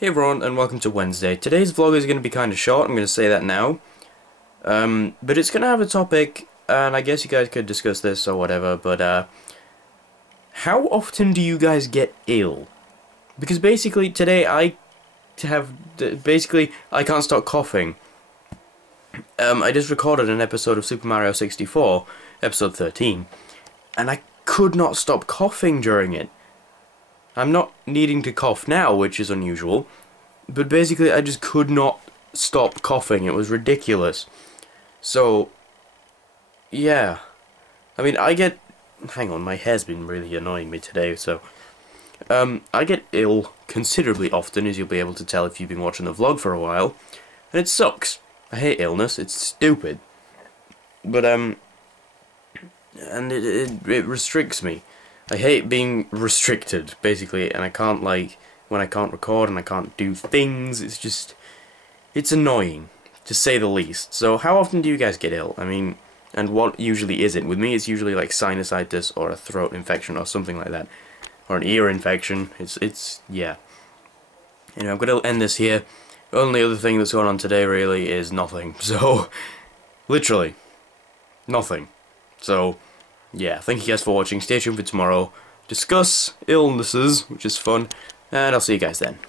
Hey everyone, and welcome to Wednesday. Today's vlog is going to be kind of short, I'm going to say that now. But it's going to have a topic, and I guess you guys could discuss this or whatever, but how often do you guys get ill? Because basically today I can't stop coughing. I just recorded an episode of Super Mario 64, episode 13, and I could not stop coughing during it. I'm not needing to cough now, which is unusual, but basically I just could not stop coughing. It was ridiculous. So, yeah. I mean, hang on, my hair's been really annoying me today, so... I get ill considerably often, as you'll be able to tell if you've been watching the vlog for a while, and it sucks. I hate illness, it's stupid. But, and it restricts me. I hate being restricted, basically, and I can't, when I can't record and I can't do things, it's annoying, to say the least. So, how often do you guys get ill? I mean, and what usually is it? With me, it's usually like sinusitis or a throat infection or something like that. Or an ear infection. Yeah. Anyway, I'm going to end this here. The only other thing that's going on today, really, is nothing. So, literally, nothing. So... yeah, thank you guys for watching. Stay tuned for tomorrow. Discuss illnesses, which is fun, and I'll see you guys then.